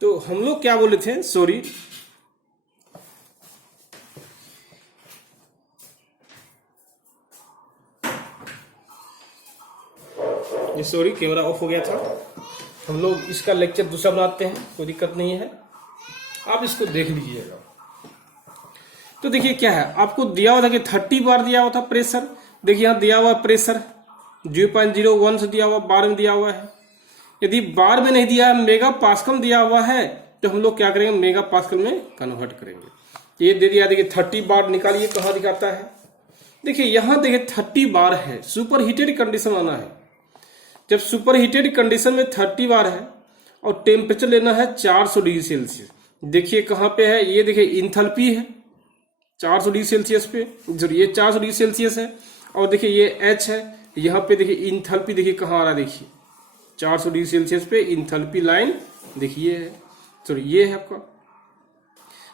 तो हम लोग क्या बोले थे, सॉरी, ये सॉरी कैमरा ऑफ हो गया था। हम लोग इसका लेक्चर दूसरा बनाते हैं, कोई दिक्कत नहीं है, आप इसको देख लीजिएगा। तो देखिए क्या है, आपको दिया हुआ था कि 30 बार दिया हुआ था प्रेशर। देखिए यहाँ दिया हुआ प्रेशर 0.01 से दिया हुआ, बार में दिया हुआ है। यदि बार में नहीं दिया है, मेगा पास्कल दिया हुआ है, तो हम लोग क्या करेंगे, मेगा पास्कल में कन्वर्ट करेंगे। ये दे दिया, देखिए 30 बार निकालिए, कहाँ दिखाता है, देखिए यहाँ देखिए 30 बार है, सुपर हीटेड कंडीशन आना है। जब सुपर हीटेड कंडीशन में 30 बार है और टेम्परेचर लेना है 400 डिग्री सेल्सियस, देखिए कहाँ पे है, ये देखिए इंथैल्पी है 400 डिग्री सेल्सियस पे, ये 400 डिग्री सेल्सियस है, और देखिए ये एच है, यहाँ पे देखिए इंथैल्पी देखिए कहाँ आ रहा है, देखिए 400 डिग्री सेल्सियस पे इंथैल्पी लाइन देखिए है, सॉरी ये है आपका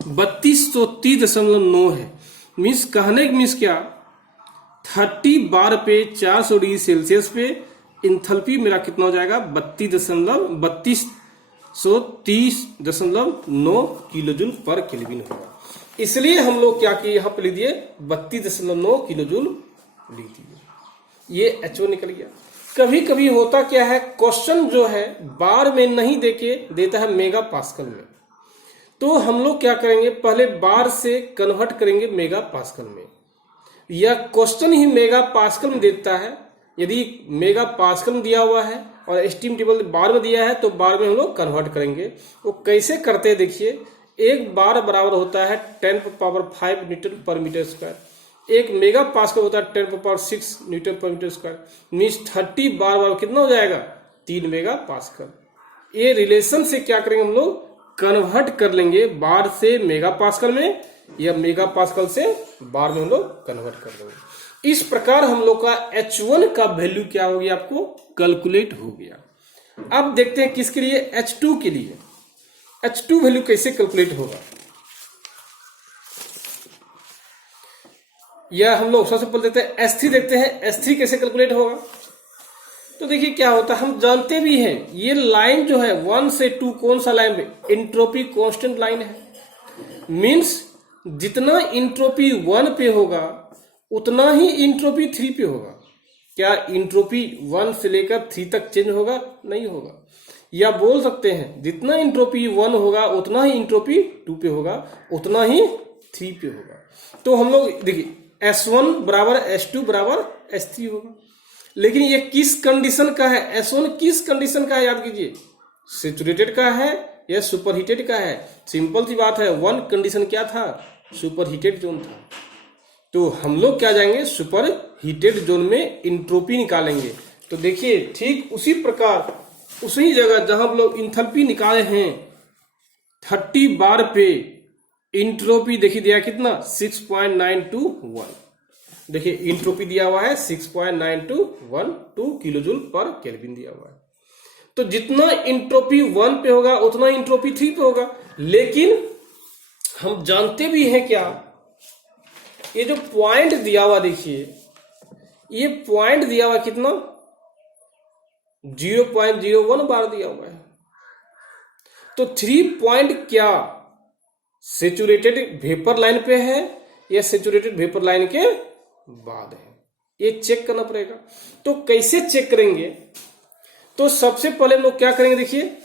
3230.9 है। मीन्स कहने मीन्स क्या, 30 बार पे 400 डिग्री सेल्सियस पे इंथैल्पी मेरा कितना हो जाएगा, 3230.9 किलो जूल पर केल्विन होगा। इसलिए हम लोग क्या किए, यहाँ पे लिख दिए 32.9 किलो जूल लिख दिए, ये H1 निकल गया। कभी कभी होता क्या है, क्वेश्चन जो है बार में नहीं देके देता है मेगा पास्कल में, तो हम लोग क्या करेंगे, पहले बार से कन्वर्ट करेंगे मेगा पास्कल में, या क्वेश्चन ही मेगा पास्कल में देता है। यदि मेगा पास्कल में दिया हुआ है और स्टीम टेबल बार में दिया है, तो बार में हम लोग कन्वर्ट करेंगे। वो कैसे करते हैं, देखिए एक बार बराबर होता है 10⁵ न्यूटन पर मीटर स्क्वायर, एक मेगा पास्कल होता है 10⁶ न्यूटन पर मीटर स्क्वायर। मीन्स 30 बार बार कितना हो जाएगा, 3 मेगा पास्कल। ये रिलेशन से क्या करेंगे, हम लोग कन्वर्ट कर लेंगे बार से मेगा पास्कल में, या मेगा पास्कल से बार में हम लोग कन्वर्ट कर लेंगे। इस प्रकार हम लोग का H1 का वैल्यू क्या हो गया, आपको कैलकुलेट हो गया। अब देखते हैं किसके लिए, H2 के लिए। H2 वैल्यू कैसे कैलकुलेट होगा, या हम लोग सबसे पहले देखते हैं S3, देखते हैं S3 कैसे कैलकुलेट होगा। तो देखिए क्या होता है, हम जानते भी हैं ये लाइन जो है 1 से 2 कौन सा लाइन है, एंट्रोपी कांस्टेंट लाइन है। मींस जितना इंट्रोपी 1 पे होगा उतना ही इंट्रोपी 3 पे होगा। क्या इंट्रोपी 1 से लेकर 3 तक चेंज होगा, नहीं होगा। या बोल सकते हैं जितना इंट्रोपी 1 होगा उतना ही इंट्रोपी 2 पे होगा, उतना ही 3 पे होगा। तो हम लोग देखिए S1 बराबर S2 बराबर S3 होगा। लेकिन ये किस कंडीशन का है, S1 किस कंडीशन का है, याद कीजिए, सेचुरेटेड का है या सुपर हीटेड का है। सिंपल सी बात है, 1 कंडीशन क्या था, सुपर हीटेड जोन था। तो हम लोग क्या जाएंगे, सुपर हीटेड जोन में इंट्रोपी निकालेंगे। तो देखिए ठीक उसी प्रकार उसी जगह जहां हम लोग इंथैल्पी निकाले हैं 30 बार पे, इंट्रोपी देखिए दिया कितना 6.921। देखिए इंट्रोपी दिया हुआ है 6.9212 किलो जूल पर केल्विन दिया हुआ है। तो जितना इंट्रोपी 1 पे होगा उतना इंट्रोपी 3 पे होगा। लेकिन हम जानते भी हैं क्या, ये जो पॉइंट दिया हुआ देखिए, ये पॉइंट दिया हुआ कितना 0.01 बार दिया हुआ है। तो 3 पॉइंट क्या सेचुरेटेड वेपर लाइन पे है या सेचुरेटेड वेपर लाइन के बाद है, ये चेक करना पड़ेगा। तो कैसे चेक करेंगे, तो सबसे पहले हम लोग क्या करेंगे, देखिए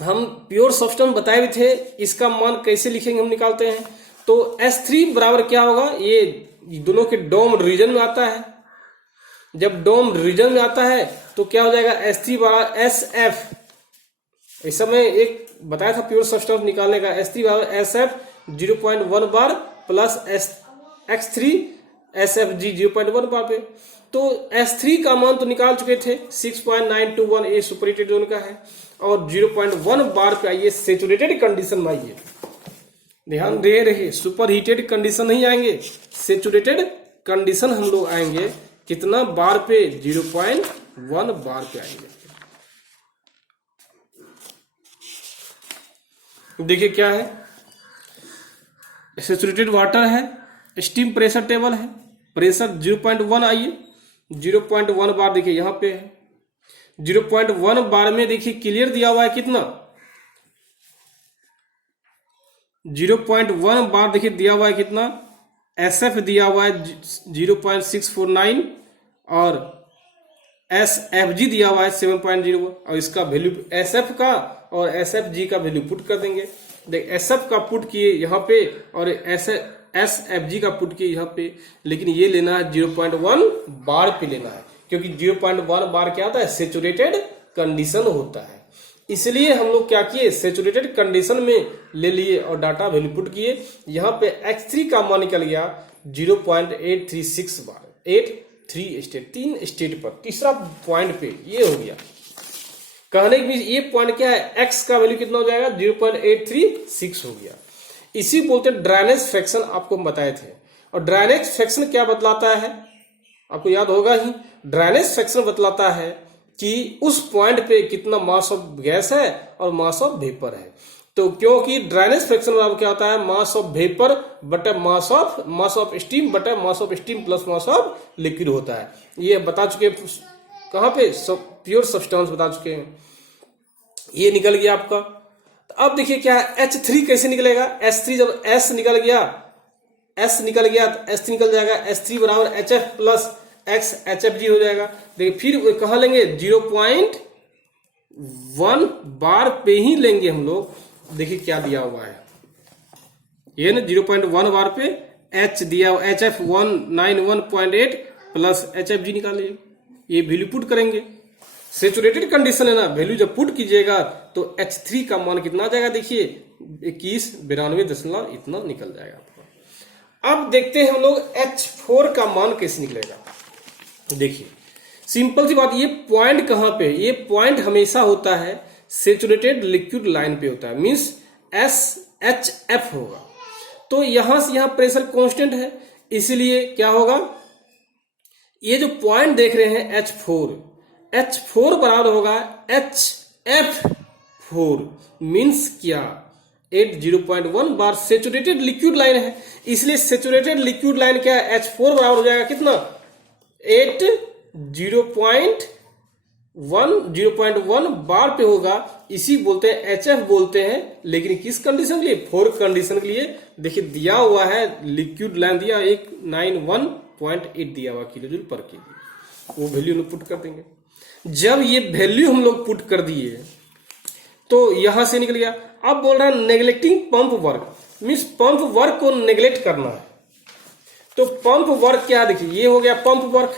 हम प्योर सब्सटेंस बताए भी थे, इसका मान कैसे लिखेंगे हम निकालते हैं। तो S3 बराबर क्या होगा, ये दोनों के डोम रीजन में आता है। जब डोम रीजन में आता है तो क्या हो जाएगा, S3 बराबर SF। इस समय एक बताया था प्योर सब्सटेंस निकालने का, S3 बराबर SF 0.1 बार प्लस X3 SFG 0.1 बार पे। तो S3 का मान तो निकाल चुके थे 6.921, ये सुपर हीटेड जोन का है, और 0.1 बार पे आइए सेचुरेटेड कंडीशन में आइए। ध्यान दे रहे, सुपर हीटेड कंडीशन नहीं आएंगे, सेचुरेटेड कंडीशन हम लोग आएंगे। कितना बार पे, 0.1 बार पे आएंगे। देखिए क्या है, सेचुरेटेड वाटर है, स्टीम प्रेशर टेबल है, प्रेशर 0.1 आइए, 0.1 बार देखिए यहाँ पे है। 0.1 बार में देखिए क्लियर दिया हुआ है कितना 0.1 बार देखिए दिया हुआ है कितना, SF दिया हुआ है 0.649 और SFG दिया हुआ है 7.01 और इसका वैल्यू SF का और SFG का वैल्यू पुट कर देंगे। देख SF का पुट किए यहाँ पे और SFG का पुट किए यहाँ पे, लेकिन ये लेना है 0.1 बार पे लेना है, क्योंकि 0.1 बार क्या होता है, सेचुरेटेड कंडीशन होता है। इसलिए हम लोग क्या किए, सेचुरेटेड कंडीशन में ले लिए और डाटा वैल्यू पुट किए। यहाँ पे X3 का मान निकल गया 0.836 बार, 83 स्टेट, 3 स्टेट पर तीसरा पॉइंट पे ये हो गया। कहने के बीच ये पॉइंट क्या है, X का वैल्यू कितना हो जाएगा 0.836 हो गया। इसी बोलते हैं ड्राइनेज फ्रैक्शन, आपको हम बताए थे। और ड्राइनेज फ्रैक्शन क्या बतलाता है, आपको याद होगा ही, ड्राइनेज फ्रैक्शन बतलाता है कि उस पॉइंट पे कितना मास ऑफ गैस है और मास ऑफ वेपर है। तो क्योंकि ड्राइनेज फ्रैक्शन बराबर क्या होता है, मास ऑफ वेपर बटा मास ऑफ स्टीम बटा mass of steam plus mass of liquid होता है। ये बता चुके हैं कहाँ पे, प्योर सब्सटेंस बता चुके हैं। ये निकल गया आपका। तो अब देखिए क्या है, H3 कैसे निकलेगा, S3 जब S निकल गया तो S3 निकल जाएगा, S3 बराबर HF प्लस X HFG हो जाएगा। देखिए फिर कहाँ लेंगे, 0.1 बार पे ही लेंगे हम लोग। देखिए क्या दिया हुआ है, ये ना 0.1 बार पे H दिया हुआ, HF 191.8 प्लस HFG निकालिए, ये वैल्यू पुट करेंगे। सेचुरेटेड कंडीशन है ना, वैल्यू जब पुट कीजिएगा तो H3 का मान कितना आ जाएगा, देखिए 2192 इतना निकल जाएगा आपका। अब देखते हैं हम लोग H4 का मान कैसे निकलेगा। देखिए सिंपल सी बात, ये पॉइंट कहां पे, ये पॉइंट हमेशा होता है सेचुरेटेड लिक्विड लाइन पे होता है, मींस SHF होगा। तो यहां से यहां प्रेशर कांस्टेंट है, इसलिए क्या होगा, ये जो पॉइंट देख रहे हैं H4 बराबर होगा HF4, मींस क्या 0.1 बार सेचुरेटेड लिक्विड लाइन है, इसलिए सेचुरेटेड लिक्विड लाइन क्या है, H4 बराबर हो जाएगा कितना 0.1 बार पे होगा। इसी बोलते हैं HF बोलते हैं, लेकिन किस कंडीशन के लिए, 4 कंडीशन के लिए। देखिए दिया हुआ है लिक्विड लाइन दिया 191.8 दिया हुआ किलो जूल पर केजी, वो वैल्यू हम पुट कर देंगे। जब ये वैल्यू हम लोग पुट कर दिए तो यहां से निकल गया। अब बोल रहा है neglecting pump work, means pump work को नेग्लेक्ट करना है। तो पंप वर्क क्या, देखिए ये हो गया पंप वर्क,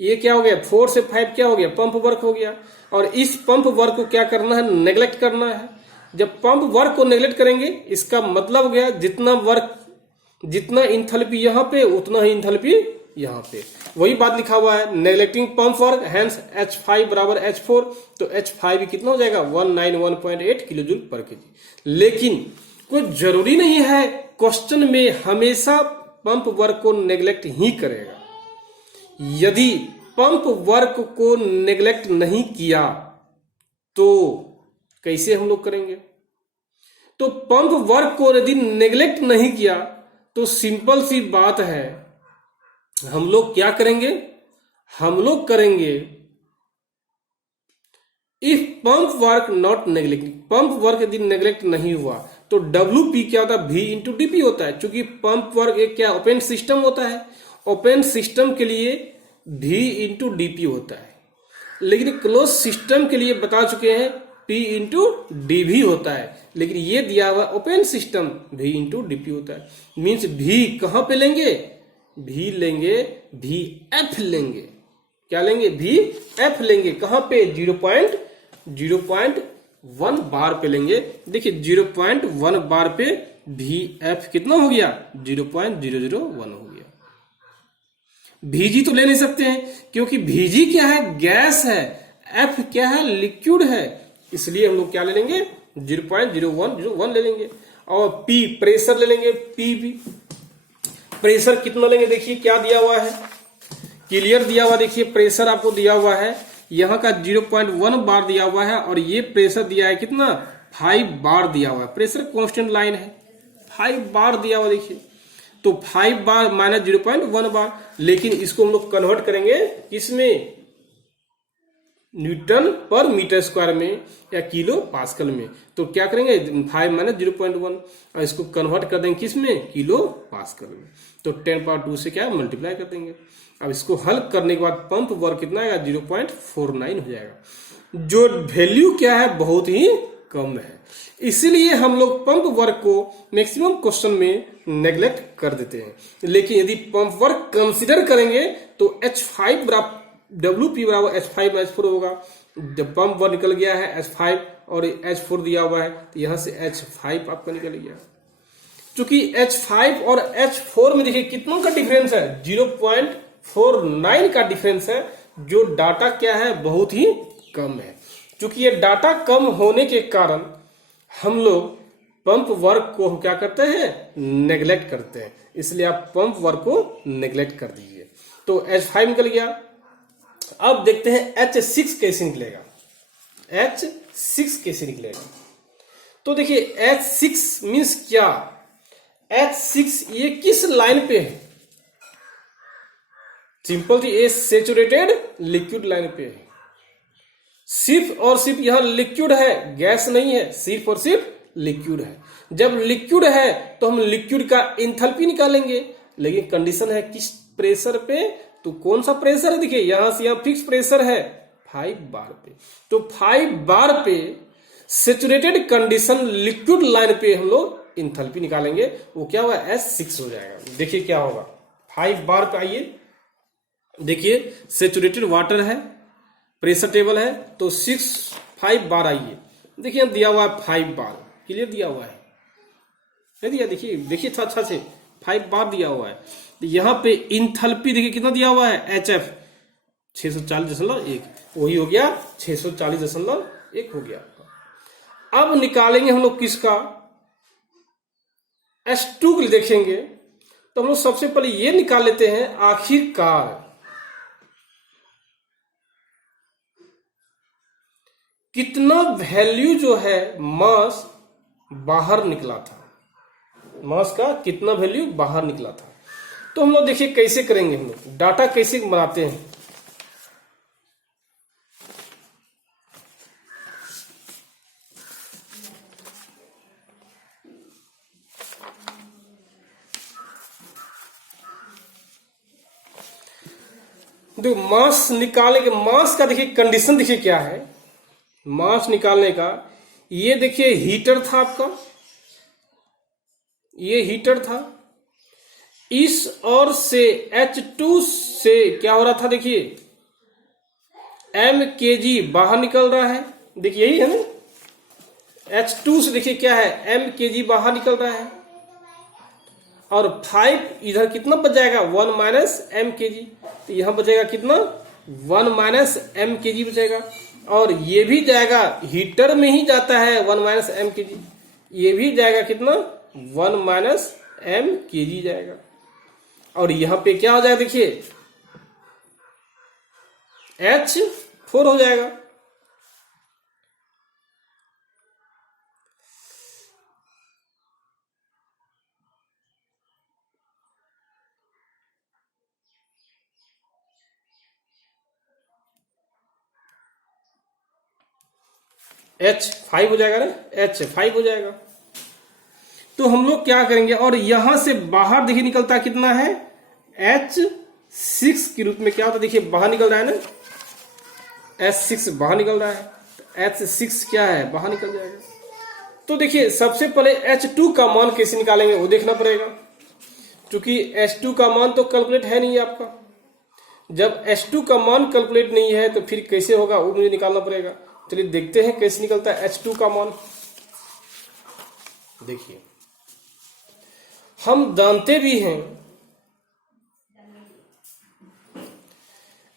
ये क्या हो गया 4 से 5 क्या हो गया, पंप वर्क हो गया। और इस पंप वर्क को क्या करना है, नेग्लेक्ट करना है। जब पंप वर्क को नेग्लेक्ट करेंगे, इसका मतलब हो गया जितना इंथैल्पी यहाँ पे उतना ही इंथैल्पी यहाँ पे। वही बात लिखा हुआ है, neglecting pump work, hence H5 बराबर H4। तो H5 कितना हो जाएगा 191.8 किलो जूल पर केजी। लेकिन कोई जरूरी नहीं है, क्वेश्चन में हमेशा पंप वर्क को नेग्लेक्ट ही करेगा। यदि पंप वर्क को नेग्लेक्ट नहीं किया तो कैसे हम लोग करेंगे। तो पंप वर्क को यदि नेग्लेक्ट नहीं किया तो सिंपल सी बात है, हम लोग क्या करेंगे, हम लोग करेंगे if pump work not neglect, pump work यदि नेग्लेक्ट नहीं हुआ तो WP क्या होता है, V इंटू DP होता है। क्योंकि पंप वर्क एक क्या ओपन सिस्टम होता है, ओपन सिस्टम के लिए V इंटू DP होता है, लेकिन क्लोज सिस्टम के लिए बता चुके हैं P इंटू DV होता है। लेकिन ये दिया हुआ open system V into DP होता है। मीन्स V कहां पे लेंगे, V लेंगे, VF लेंगे, क्या लेंगे, VF लेंगे। कहां पे 0.1 बार पे लेंगे। देखिए 0.1 बार पे VF कितना हो गया 0.001 हो गया। VG तो ले नहीं सकते हैं, क्योंकि VG क्या है, गैस है, F क्या है, लिक्विड है, इसलिए हम लोग क्या ले लेंगे 0.01 ले लेंगे। और P प्रेशर ले लेंगे, P भी प्रेशर कितना लेंगे, देखिए क्या दिया हुआ है, क्लियर दिया हुआ। देखिए प्रेशर आपको दिया हुआ है, यहाँ का 0.1 बार दिया हुआ है और ये प्रेशर दिया है कितना 5 बार दिया हुआ है। प्रेशर कांस्टेंट लाइन है, 5 बार दिया हुआ। देखिए तो 5 बार माइनस 0.1 बार, लेकिन इसको हम लोग कन्वर्ट करेंगे किसमें, न्यूटन पर मीटर स्क्वायर में या किलो पास्कल में। तो क्या करेंगे 5 माइनस 0.1 और इसको कन्वर्ट कर देंगे किस में, किलो पास्कल में। तो 10⁻2 से क्या मल्टीप्लाई कर देंगे। अब इसको हल करने के बाद पंप वर्क कितना आएगा 0.49 हो जाएगा, जो वैल्यू क्या है बहुत ही कम है। इसीलिए हम लोग पंप वर्क को मैक्सिमम क्वेश्चन में नेग्लेक्ट कर देते हैं। लेकिन यदि पंप वर्क कंसीडर करेंगे तो H5 बराबर WP बराबर H5 H4 होगा। जब पंप वर्क निकल गया है H5 और H4 दिया हुआ है तो यहां से H5 आपका निकल गया। क्योंकि H5 और H4 में देखिए कितना का डिफरेंस है, 0.49 का डिफरेंस है, जो डाटा क्या है बहुत ही कम है। क्योंकि ये डाटा कम होने के कारण हम लोग पंप वर्क को क्या करते हैं, नेग्लेक्ट करते हैं। इसलिए आप पंप वर्क को नेग्लेक्ट कर दीजिए। तो H5 निकल गया। अब देखते हैं H6 कैसे निकलेगा। H6 कैसे निकलेगा, तो देखिए H6 मीन्स क्या, H6 ये किस लाइन पे है, सिंपल जी ये सेचुरेटेड लिक्विड लाइन पे है। सिर्फ और सिर्फ यहां लिक्विड है, गैस नहीं है, सिर्फ और सिर्फ लिक्विड है। जब लिक्विड है तो हम लिक्विड का एंथैल्पी निकालेंगे, लेकिन कंडीशन है किस प्रेशर पे, तो कौन सा प्रेशर है, देखिए यहां से यहां फिक्स प्रेशर है 5 बार पे। तो 5 बार पे सेचुरेटेड कंडीशन लिक्विड लाइन पे हम लोग एंथैल्पी निकालेंगे, वो क्या होगा H6 हो जाएगा। देखिए क्या होगा 5 बार पे, आइए देखिए सेचुरेटेड वाटर है, प्रेशर टेबल है, तो 5 बार आइए, देखिए दिया हुआ है 5 बार, क्लियर दिया हुआ है दिया, देखिए अच्छा से 5 बार दिया हुआ है। तो यहां पे इंथैल्पी देखिए कितना दिया हुआ है HF 640.1, वही हो गया 640.1 हो गया। अब निकालेंगे हम लोग किसका, H2 के लिए देखेंगे तो हम लोग सबसे पहले ये निकाल लेते हैं आखिरकार कितना वैल्यू जो है मास बाहर निकला था, मास का कितना वैल्यू बाहर निकला था। तो हम लोग देखिए कैसे करेंगे, हम लोग डाटा कैसे बनाते हैं। देखो मास निकालने के, मास का देखिए कंडीशन देखिए क्या है, मास निकालने का, ये देखिए हीटर था आपका, ये हीटर था, इस ओर से H2 से क्या हो रहा था, देखिए mkg बाहर निकल रहा है, देखिए यही है ना, H2 से देखिए क्या है mkg बाहर निकल रहा है, और 5 इधर कितना बच जाएगा 1 माइनस mkg, तो यहां बचेगा कितना 1 माइनस mkg बचेगा, और ये भी जाएगा हीटर में ही जाता है 1 माइनस mkg, ये भी जाएगा कितना 1 माइनस mkg जाएगा, और यहां पे क्या हो जाएगा देखिए H4 हो जाएगा। H5 हो जाएगा ना, H5 हो जाएगा। तो हम लोग क्या करेंगे, और यहां से बाहर देखिए निकलता कितना है H6 के रूप में, क्या होता है देखिए बाहर निकल रहा है ना, H6 बाहर निकल रहा है, तो H6 क्या है बाहर निकल जाएगा। तो देखिए सबसे पहले H2 का मान कैसे निकालेंगे वो देखना पड़ेगा, क्योंकि H2 का मान तो कैलकुलेट है नहीं आपका। जब H2 का मान कैलकुलेट नहीं है तो फिर कैसे होगा वो मुझे निकालना पड़ेगा। चलिए देखते हैं कैसे निकलता है H2 का मान। देखिए हम जानते भी हैं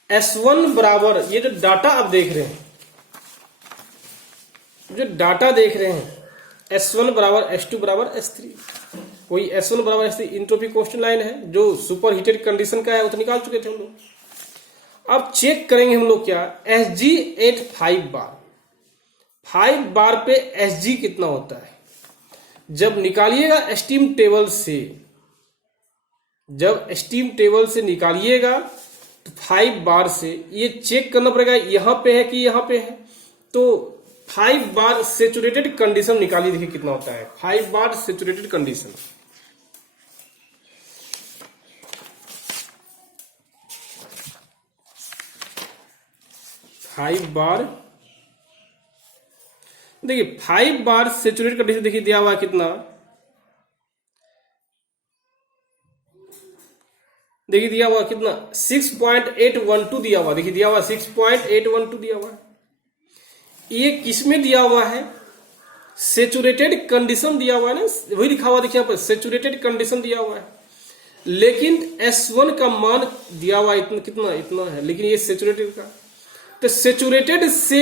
S1 बराबर, ये जो डाटा आप देख रहे हैं, जो डाटा देख रहे हैं S1 बराबर S2 बराबर S3, वही S1 बराबर S3 इंट्रोपी कांस्टेंट लाइन है, जो सुपर हीटेड कंडीशन का है वो तो निकाल चुके थे हम लोग। अब चेक करेंगे हम लोग क्या, Sg एट 5 बार, 5 बार पे Sg कितना होता है। जब निकालिएगा स्टीम टेबल से, जब स्टीम टेबल से निकालिएगा तो 5 बार से ये चेक करना पड़ेगा यहां पे है कि यहां पे है। तो 5 बार सेचुरेटेड कंडीशन निकालिए, देखिए कितना होता है 5 बार सेचुरेटेड कंडीशन। देखिए 5 बार सेचुरेटेड कंडीशन देखिए दिया हुआ है कितना, देखिए दिया हुआ कितना 6.812 दिया हुआ, देखिए दिया हुआ 6.812 दिया हुआ है। ये किसमें दिया हुआ है, सेचुरेटेड कंडीशन दिया हुआ है ना, वही लिखा हुआ देखिए यहाँ पर सेचुरेटेड कंडीशन दिया हुआ है। लेकिन S1 का मान दिया हुआ इतना, कितना इतना है, लेकिन ये सेचुरेटेड का, तो सेचुरेटेड से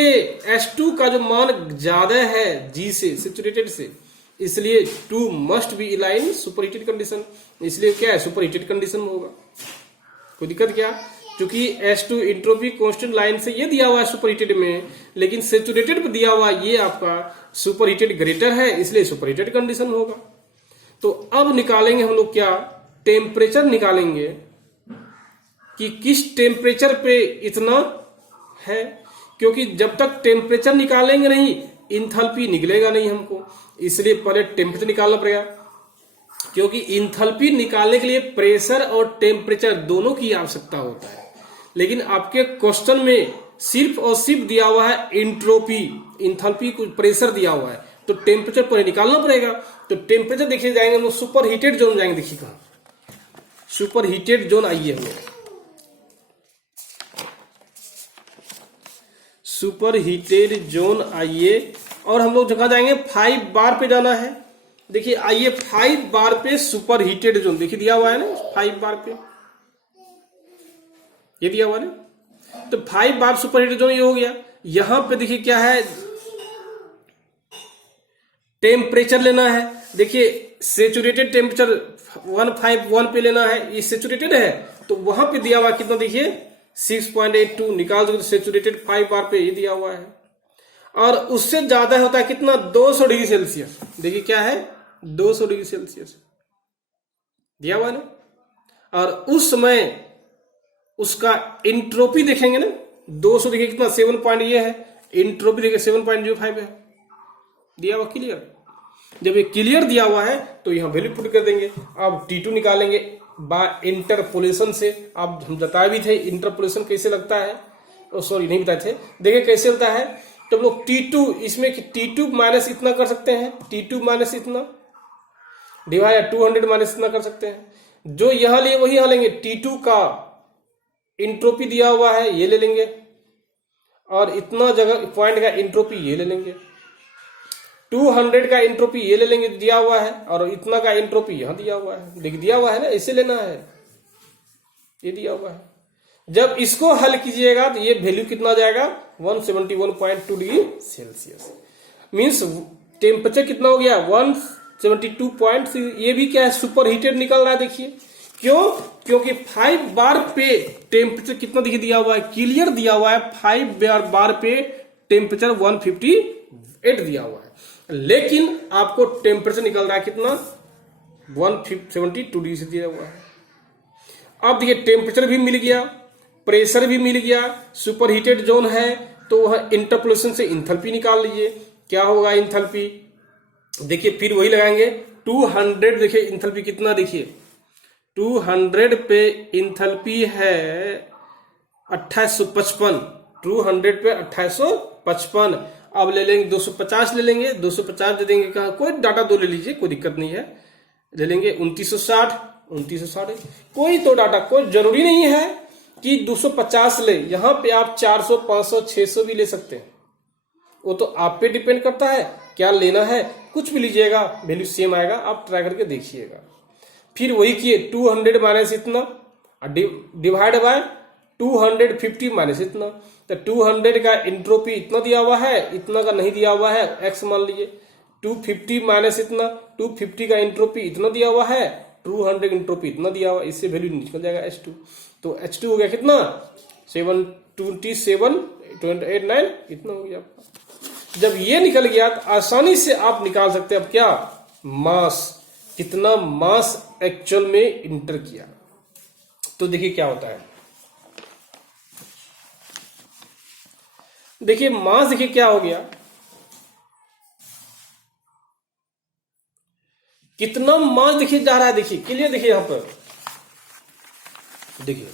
S2 का जो मान ज्यादा है G से, सेचुरेटेड से, इसलिए 2 must be align superheated condition, इसलिए क्या है सुपरहीटेड कंडीशन में होगा। कोई दिक्कत क्या, क्योंकि S2 इंट्रोपी कांस्टेंट लाइन से ये दिया हुआ है सुपरहीटेड में, लेकिन सेचुरेटेड पे दिया हुआ ये आपका सुपरहीटेड ग्रेटर है, इसलिए सुपरहीटेड कंडीशन होगा। तो अब निकालेंगे हम लोग क्या, टेम्परेचर निकालेंगे कि किस टेम्परेचर पे इतना है, क्योंकि जब तक टेम्परेचर निकालेंगे नहीं इंथैल्पी निकलेगा नहीं हमको, इसलिए पहले टेम्परेचर निकालना पड़ेगा। क्योंकि इंथैल्पी निकालने के लिए प्रेशर और टेम्परेचर दोनों की आवश्यकता होता है, लेकिन आपके क्वेश्चन में सिर्फ और सिर्फ दिया हुआ है इंट्रोपी, इंथैल्पी को प्रेशर दिया हुआ है, तो टेम्परेचर पहले निकालना पड़ेगा। तो टेम्परेचर देखिए जाएंगे हम लोग सुपर हीटेड जोन जाएंगे, देखिए कहा सुपर हीटेड जोन, आइए हम लोग सुपर हीटेड जोन आइए, और हम लोग जगह जाएंगे 5 बार पे जाना है। देखिए आइए 5 बार पे सुपर हीटेड जोन, देखिए दिया हुआ है ना 5 बार पे, ये दिया हुआ है ना, तो 5 बार सुपर हीटेड जोन ये हो गया। यहां पे देखिए क्या है, टेम्परेचर लेना है, देखिए सेचुरेटेड टेम्परेचर 151 पे लेना है, ये सेचुरेटेड है, तो वहां पे दिया हुआ कितना देखिए 6.82 निकाल दो, सेचुरेटेड 5 बार पे ये दिया हुआ है। और उससे ज्यादा होता है कितना 200 डिग्री सेल्सियस, देखिए क्या है 200 डिग्री सेल्सियस दिया हुआ है ना। और उस समय उसका इंट्रोपी देखेंगे ना, 200 देखिए कितना 7 पॉइंट ये है, इंट्रोपी देखिए 7.05 है दिया हुआ क्लियर। जब ये क्लियर दिया हुआ है तो यहां वैल्यू पुट कर देंगे। अब T2 निकालेंगे बाय इंटरपोलेशन से, अब हम बताए भी थे इंटरपोलेशन कैसे लगता है, सॉरी नहीं बताए थे, देखिए कैसे होता है। तो हम लोग T2 इसमें T2 माइनस इतना कर सकते हैं, T2 माइनस इतना डिवाइड 200 माइनस इतना कर सकते हैं, जो यहां लिए वही यहां लेंगे। T2 का इंट्रोपी दिया हुआ है ये ले लेंगे, और इतना जगह पॉइंट का इंट्रोपी ये ले लेंगे, 200 का इंट्रोपी ये ले लेंगे दिया हुआ है, और इतना का इंट्रोपी यहां दिया हुआ है, देख दिया हुआ है ना, ऐसे लेना है, ये दिया हुआ है। जब इसको हल कीजिएगा तो ये वैल्यू कितना जाएगा 171.2 डिग्री सेल्सियस, मीन्स टेम्परेचर कितना हो गया 172.6। ये भी क्या है सुपर हीटेड निकल रहा है, देखिए क्यों, क्योंकि 5 बार पे टेम्परेचर कितना देखिए दिया हुआ है, क्लियर दिया हुआ है 5 बार पे टेम्परेचर 158 दिया हुआ है, लेकिन आपको टेम्परेचर निकल रहा है कितना 172 डिग्री से दिया हुआ है। अब देखिए टेम्परेचर भी मिल गया, प्रेशर भी मिल गया, सुपर हीटेड जोन है, तो वह इंटरपोलेशन से इंथैल्पी निकाल लीजिए, क्या होगा इंथैल्पी, देखिए फिर वही लगाएंगे 200, देखिए इंथैल्पी कितना, देखिए 200 पे इंथैल्पी है 2855, 200 पे 2855। अब ले लेंगे 250 ले लेंगे, 250 दे देंगे, कहा कोई डाटा 2 ले लीजिए, कोई दिक्कत नहीं है, ले लेंगे 2960, कोई तो डाटा, कोई जरूरी नहीं है कि 250 ले, यहां पे आप 400 500 600 भी ले सकते हैं, वो तो आप पे डिपेंड करता है क्या लेना है, कुछ भी लीजिएगा वैल्यू सेम आएगा, आप ट्राई करके देखिएगा। फिर वही किए 200 माइनस इतना डिवाइड बाय 250 माइनस इतना, तो 200 का इंट्रोपी इतना दिया हुआ है, इतना का नहीं दिया हुआ है, एक्स मान लीजिए, 250 माइनस इतना, 250 का इंट्रोपी इतना दिया हुआ है, 200 इंट्रोपी इतना दिया हुआ, इससे वैल्यू निकल जाएगा H2। तो H2 हो गया कितना 727.89 इतना हो गया आपका। जब ये निकल गया तो आसानी से आप निकाल सकते हैं अब क्या मास, कितना मास एक्चुअल में इंटर किया। तो देखिए क्या होता है, देखिए मास देखिए क्या हो गया, कितना मास देखिए जा रहा है, देखिए क्लियर, देखिए यहां पर देखिए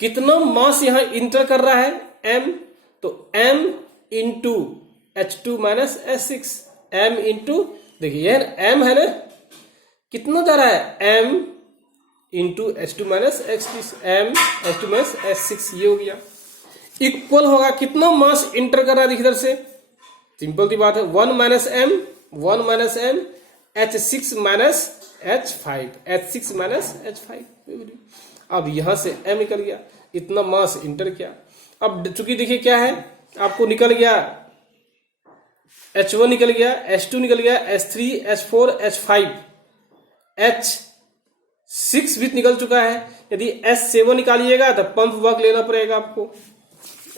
कितना मास यहां इंटर कर रहा है m, तो m into H2 minus S6, m into देखिए यह m है ना, कितना जा रहा है m into H2 minus m H2 minus S6, ये हो गया। इक्वल होगा कितना मास इंटर कर रहा है देखिए इधर से, सिंपल सी बात है 1 minus m H6 minus H5, H6 minus H5। अब यहां से m निकल गया, इतना मास इंटर किया। अब चूंकि देखिए क्या है, आपको निकल गया H1 निकल गया, H2 निकल गया, H3 H4 H5 H6 भी निकल चुका है। यदि S7 निकालिएगा तो पंप वर्क लेना पड़ेगा आपको,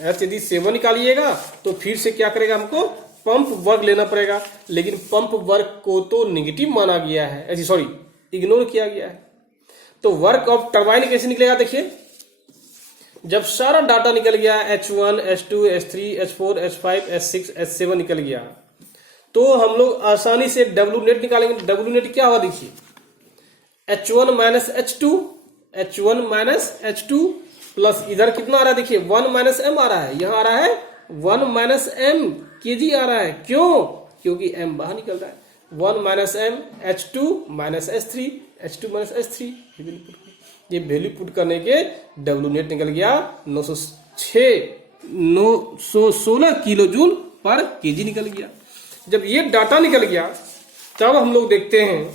यदि 7 निकालिएगा तो फिर से क्या करेगा, हमको पंप वर्क लेना पड़ेगा। लेकिन पंप वर्क को तो निगेटिव माना गया है, ऐसी सॉरी इग्नोर किया गया है। तो वर्क ऑफ टरबाइन कैसे निकलेगा, देखिए जब सारा डाटा निकल गया H1 H2 H3 H4 H5 H6 H7 निकल गया, तो हम लोग आसानी से W नेट निकालेंगे। W नेट क्या होगा, देखिए H1 माइनस H2 प्लस इधर कितना आ रहा है, देखिए 1 माइनस m आ रहा है, यहां आ रहा है 1 माइनस m kg आ रहा है। क्यों, क्योंकि m बाहर निकल रहा है। 1 minus m H2 minus S3 H2 minus S3, ये वैल्यू पुट करने के W नेट निकल गया 916 किलो जूल पर केजी निकल गया। जब ये डाटा निकल गया तब हम लोग देखते हैं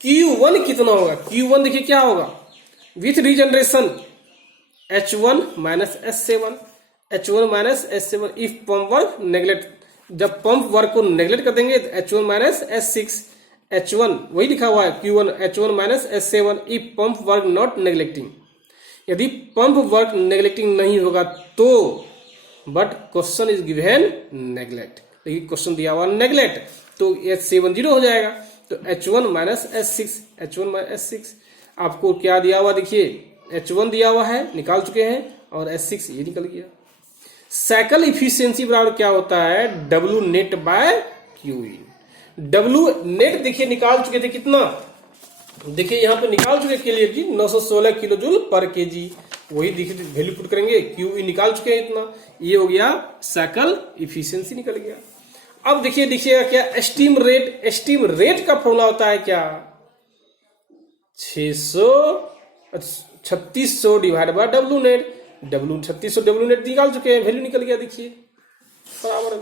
Q1 कितना होगा। Q1 देखिए क्या होगा, with regeneration H1 minus S7 if pump work neglect, जब पंप वर्क को नेग्लेक्ट कर देंगे तो H1 माइनस S6, H1 वही लिखा हुआ है Q1 H1 minus S7 if pump work not neglecting, यदि पंप वर्क नेग्लेक्टिंग नहीं होगा तो, but question is given neglect, लेकिन क्वेश्चन दिया हुआ नेग्लेक्ट, तो H7 0 हो जाएगा। तो H1 माइनस S6 आपको क्या दिया हुआ, देखिए H1 दिया हुआ है, निकाल चुके हैं, और S6 ये निकल गया। साइकिल इफिशियंसी बराबर क्या होता है, W net by QE। W net देखिए निकाल चुके थे कितना, देखिए यहां पे निकाल चुके के लिए जी 916 किलो जूल पर केजी, वही देखिए वैल्यू पुट करेंगे, QE निकाल चुके हैं इतना, ये हो गया साइकिल इफिशियंसी निकल गया। अब देखिएगा क्या, स्टीम रेट का फॉर्मूला होता है क्या, 3600 divide by W net, 3600 W net निकाल चुके हैं, वैल्यू निकल गया, देखिए बराबर है।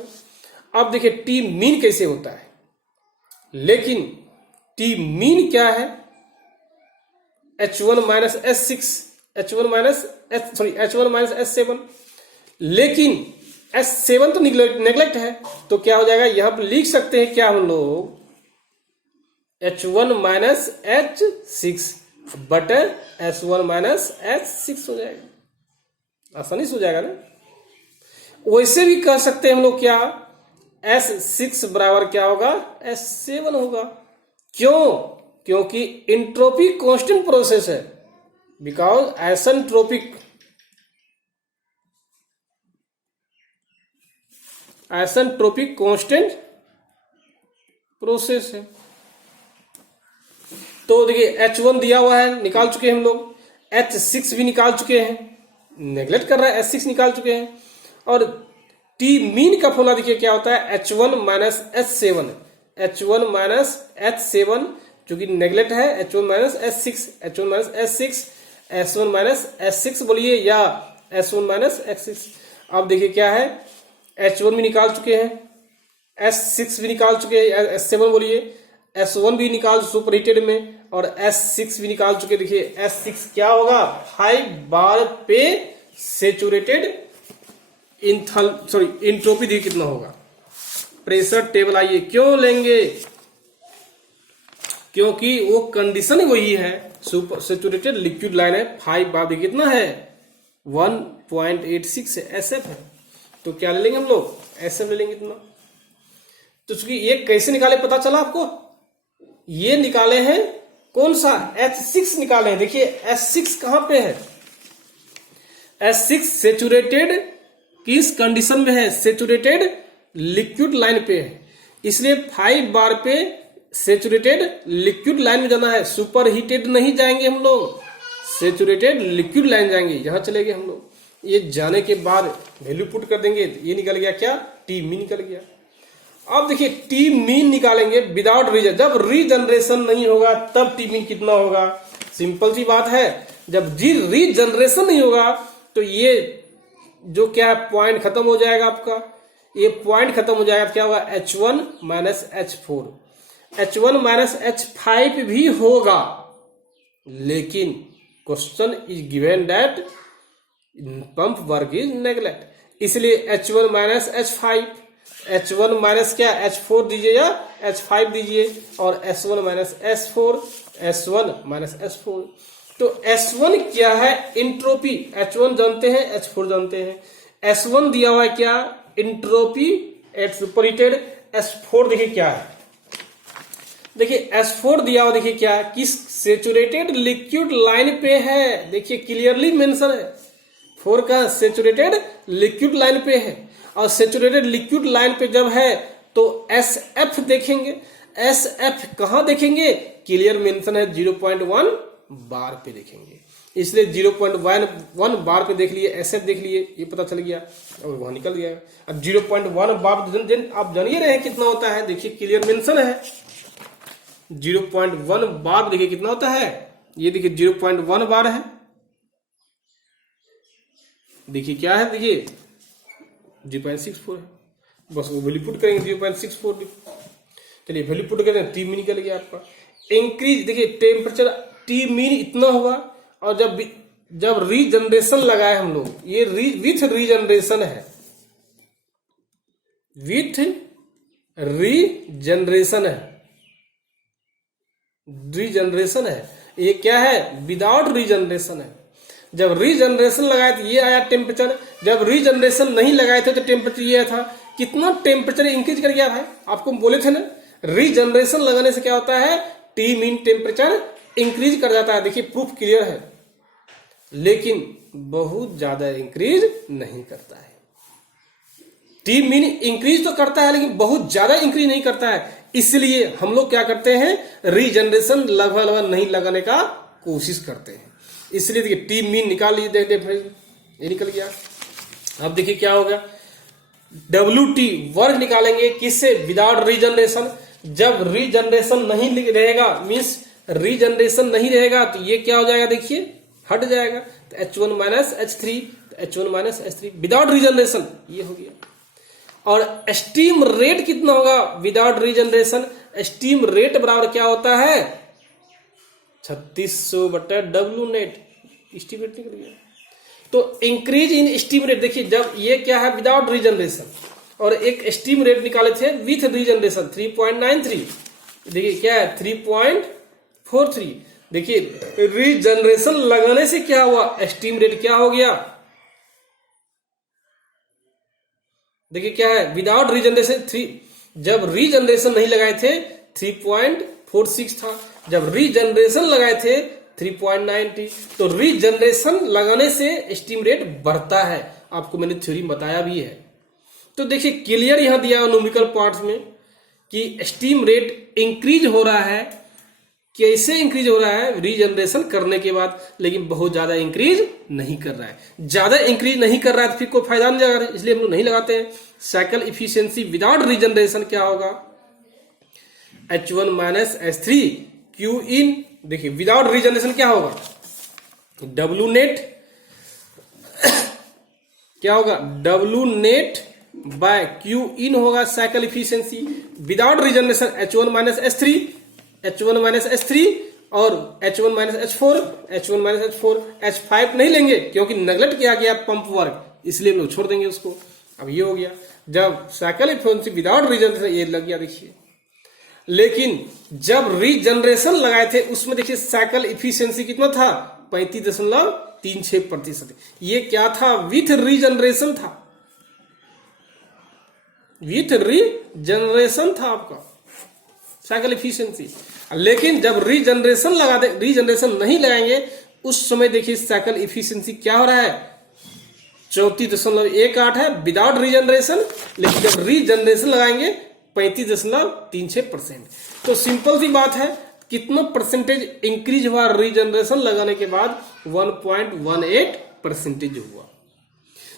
अब देखिए टी मीन कैसे होता है, लेकिन टी मीन क्या है, H1 माइनस S7, लेकिन S7 तो नेग्लेक्ट है, तो क्या हो जाएगा, यहां पर लिख सकते हैं क्या हम लोग, H1 माइनस H6 बटे S1 माइनस S6 हो जाएगा, आसानी से हो जाएगा ना। वैसे भी कह सकते हैं हम लोग क्या, S6 बराबर क्या होगा, S7 होगा। क्यों, क्योंकि इंट्रोपी कांस्टेंट प्रोसेस है, बिकॉज आइसेंट्रोपिक कांस्टेंट प्रोसेस है। तो देखिए H1 दिया हुआ है, निकाल चुके हैं हम लोग, H6 भी निकाल चुके हैं, नेग्लेक्ट कर रहा है, H6 निकाल चुके हैं, और टी मीन का फॉर्मूला देखिए क्या होता है, H1 माइनस H7 चूंकि नेग्लेक्ट है, H1 minus S6 S1 minus S6 बोलिए, या S1 माइनस S6। अब देखिए क्या है, H1 भी निकाल चुके हैं, S6 भी निकाल चुके हैं, S7 बोलिए, S1 भी निकाल सुपरहीटेड में, और S6 भी निकाल चुके। देखिए S6 क्या होगा, 5 बार पे सेचुरेटेड इंट्रोपी देखिए कितना होगा, प्रेशर टेबल आइए क्यों लेंगे, क्योंकि वो कंडीशन वही है, सुपर सेचुरेटेड लिक्विड लाइन है, 5 बार देखिए कितना है, 1.86 SF है, तो क्या ले लेंगे हम लोग, SF ले लेंगे इतना। तो चूंकि ये कैसे निकाले पता चला आपको, ये निकाले हैं कौन सा, H6 निकाले हैं। देखिए S6 कहां पे है, S6 सेचुरेटेड किस कंडीशन में है? सेचुरेटेड लिक्विड लाइन पे है, इसलिए 5 बार पे सेचुरेटेड लिक्विड लाइन में जाना है। सुपर हीटेड नहीं जाएंगे हम लोग, सेचुरेटेड लिक्विड लाइन जाएंगे, यहां चलेंगे हम लोग। ये जाने के बाद वैल्यू पुट कर देंगे, ये निकल गया क्या? टी मीन निकल गया। अब देखिए टी मीन निकालेंगे विदाउट रीजन, जब रीजनरेशन नहीं होगा तब टी मीन कितना होगा? सिंपल सी बात है, जब रीजनरेशन नहीं होगा तो ये जो क्या है पॉइंट खत्म हो जाएगा आपका, ये पॉइंट खत्म हो जाएगा, क्या होगा? H1 minus H4, H1 minus H5 भी होगा, लेकिन question is given that pump work is neglect, इसलिए H1 minus H5, H1 minus क्या H4 दीजिए या H5 दीजिए, और S1 minus S4, S1 minus S4। तो S1 क्या है? इंट्रोपी। H1 जानते हैं, H4 जानते हैं। S1 दिया हुआ है क्या? Entropy eight super heated. S4 देखिए क्या है, देखिए S4 दिया हुआ, देखिए क्या है, किस सेचुरेटेड लिक्विड लाइन पे है, देखिए क्लियरली मेंशन है। 4 का सेचुरेटेड लिक्विड लाइन पे है, और सेचुरेटेड लिक्विड लाइन पे जब है तो SF देखेंगे। SF कहां देखेंगे? क्लियर मेंशन है 0.1 बार पे देखेंगे, इसलिए 0.1 बार पे देख लिए, SF देख लिए, ये पता चल गया और वहां निकल गया। अब 0.1 बार आप जानिए रहे हैं कितना होता है, देखिए क्लियर मेंशन है 0.1 बार, देखिए कितना होता है, ये देखिए 0.1 बार है, देखिए क्या है, देखिए 0.64 है, बस वो वैल्यू पुट करेंगे 0.64। चलिए वैल्यू पुट करें, टी मीन निकल गया आपका। इंक्रीज देखिए टेम्परेचर टी मीन इतना होगा, और जब रीजनरेशन लगाए हम लोग, ये विथ रीजनरेशन है, विथ रीजनरेशन है, रीजनरेशन है, ये क्या है? विदाउट रीजनरेशन है। जब रीजनरेशन लगाए तो ये आया टेम्परेचर, जब रीजनरेशन नहीं लगाए थे तो टेम्परेचर ये था। कितना टेम्परेचर इंक्रीज कर गया भाई? आपको बोले थे ना, रीजनरेशन लगाने से क्या होता है? टी मीन टेम्परेचर इंक्रीज कर जाता है। देखिए प्रूफ क्लियर है, लेकिन बहुत ज्यादा इंक्रीज नहीं करता है। टी मीन इंक्रीज तो करता है, लेकिन बहुत ज्यादा इंक्रीज नहीं करता है। इसलिए हम लोग क्या करते हैं? रीजनरेशन लगभग नहीं लगाने का कोशिश करते हैं। इसलिए देखिए टी मीन निकाल लीजिए, ये निकल गया। अब देखिए क्या होगा, WT वर्ग निकालेंगे किससे? Without regeneration. जब रीजनरेशन नहीं रहेगा, मीन्स रीजनरेशन नहीं रहेगा, तो ये क्या हो जाएगा? देखिए हट जाएगा, तो H1 minus H3, H1 minus H3 without regeneration, ये हो गया। और स्टीम रेट कितना होगा विदाउट रीजनरेशन? स्टीम रेट बराबर क्या होता है? 3600 बटा W नेट, स्टीम रेट निकल गया। तो इंक्रीज इन स्टीम रेट, देखिए जब ये क्या है? विदाउट रीजनरेशन, और एक स्टीम रेट निकाले थे विथ रीजनरेशन 3.93, देखिए क्या है? 3.43। देखिए रीजनरेशन लगाने से क्या हुआ? स्टीम रेट क्या हो गया? देखिए क्या है? विदाउट रीजनरेशन 3, जब रीजनरेशन नहीं लगाए थे 3.46 था, जब रीजनरेशन लगाए थे 3.90। तो रीजनरेशन लगाने से स्टीम रेट बढ़ता है, आपको मैंने थ्योरी बताया भी है। तो देखिए क्लियर यहां दिया है न्यूमेरिकल पार्ट्स में कि स्टीम रेट इंक्रीज हो रहा है। कैसे इंक्रीज हो रहा है? रीजनरेशन करने के बाद, लेकिन बहुत ज्यादा इंक्रीज नहीं कर रहा है। ज्यादा इंक्रीज नहीं कर रहा है तो फिर कोई फायदा नहीं लगा, इसलिए हम लोग नहीं लगाते हैं। साइकिल इफिशियंसी विदाउट रीजनरेशन क्या होगा? H1 माइनस H3 Q इन, देखिए विदाउट रीजनरेशन क्या होगा? W नेट क्या होगा? W नेट बाय Q इन होगा cycle efficiency. Without regeneration H1 minus H3, H1 minus H3 और H1 minus H4, H1 minus H4, H5 नहीं लेंगे क्योंकि नेगलेक्ट किया गया पंप वर्क, इसलिए हम लोग छोड़ देंगे उसको। अब ये हो गया, जब साइकिल इफिशियंसी विदाउट रीजनरेशन ये लग गया, देखिए। लेकिन जब रीजनरेशन लगाए थे उसमें देखिए साइकिल इफिशियंसी कितना था? 35.36%। ये क्या था? विथ रीजनरेशन था, विथ रीजनरेशन था आपका साइकिल इफिशियंसी। लेकिन जब रीजनरेशन नहीं लगाएंगे उस समय देखिए साइकिल इफिशियंसी क्या हो रहा है? 34.18 है विदाउट रीजनरेशन, लेकिन जब रीजनरेशन लगाएंगे 35.36%। तो सिंपल सी बात है, कितना परसेंटेज इंक्रीज हुआ रीजनरेशन लगाने के बाद? 1.18% हुआ।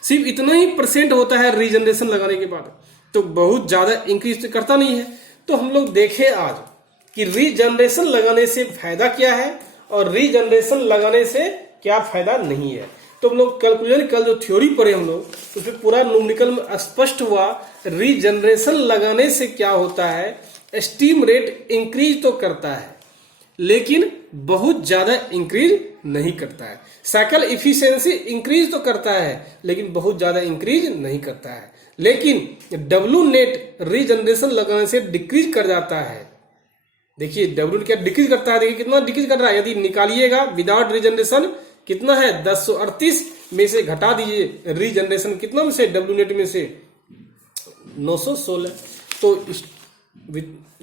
सिर्फ इतना ही परसेंट होता है रीजनरेशन लगाने के बाद, तो बहुत ज्यादा इंक्रीज तो करता नहीं है। तो हम लोग देखें आज कि रीजनरेशन लगाने से फायदा क्या है और रीजनरेशन लगाने से क्या फायदा नहीं है। तो हम लोग कैलकुलेशन कल जो थ्योरी पढ़े हम लोग, उसमें पूरा न्यूमेरिकल में स्पष्ट हुआ रीजनरेशन लगाने से क्या होता है। स्टीम रेट इंक्रीज तो करता है लेकिन बहुत ज्यादा इंक्रीज नहीं करता है। साइकिल इफिशियंसी इंक्रीज तो करता है लेकिन बहुत ज्यादा इंक्रीज नहीं करता है। लेकिन डब्ल्यू नेट रीजनरेशन लगाने से डिक्रीज कर जाता है। देखिए डब्ल्यू क्या डिक्रीज करता है, देखिए कितना डिक्रीज कर रहा है। यदि निकालिएगा विदाउट रीजनरेशन कितना है, 1038 में से घटा दीजिए रीजनरेशन कितना में से, डब्ल्यू नेट में से 916। तो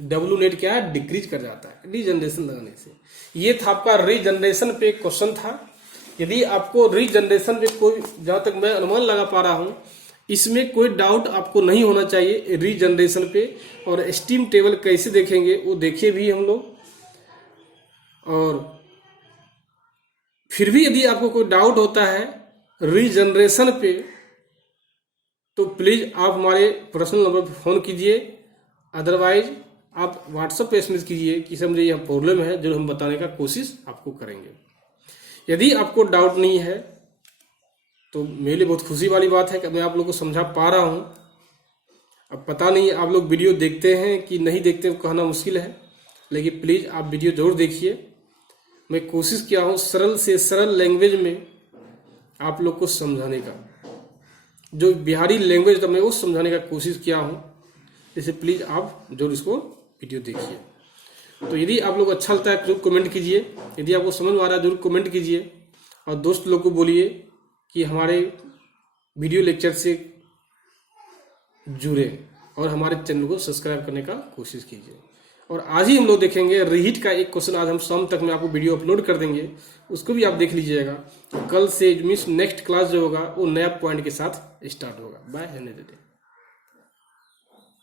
डब्ल्यू नेट क्या है, डिक्रीज कर जाता है रीजनरेशन लगाने से। ये था आपका रीजनरेशन पे क्वेश्चन था। यदि आपको रीजनरेशन पे कोई, जहां तक मैं अनुमान लगा पा रहा हूं, इसमें कोई डाउट आपको नहीं होना चाहिए रीजनरेशन पे। और स्टीम टेबल कैसे देखेंगे वो देखिए भी हम लोग। और फिर भी यदि आपको कोई डाउट होता है रीजनरेशन पे तो प्लीज आप हमारे पर्सनल नंबर पर फोन कीजिए, अदरवाइज आप व्हाट्सएप पे एसएमएस कीजिए कि सर मुझे यह प्रॉब्लम है, जो हम बताने का कोशिश आपको करेंगे। यदि आपको डाउट नहीं है तो मेरे लिए बहुत खुशी वाली बात है कि मैं आप लोगों को समझा पा रहा हूं। अब पता नहीं आप लोग वीडियो देखते हैं कि नहीं देखते, कहना मुश्किल है, लेकिन प्लीज आप वीडियो जरूर देखिए। मैं कोशिश किया हूं सरल से सरल लैंग्वेज में आप लोग को समझाने का, जो बिहारी लैंग्वेज था मैं वो समझाने का कोशिश किया हूं। इसे प्लीज आप जरूर इसको वीडियो देखिए। तो यदि आप लोग अच्छा लगता है जरूर कमेंट कीजिए, यदि आपको समझ में आ रहा है जरूर कमेंट कीजिए। और दोस्त लोग को बोलिए कि हमारे वीडियो लेक्चर से जुड़े और हमारे चैनल को सब्सक्राइब करने का कोशिश कीजिए। और आज ही हम लोग देखेंगे रीहीट का एक क्वेश्चन, आज हम शाम तक में आपको वीडियो अपलोड कर देंगे, उसको भी आप देख लीजिएगा। कल से मीन्स नेक्स्ट क्लास जो होगा वो नया पॉइंट के साथ स्टार्ट होगा। Bye, have a nice day.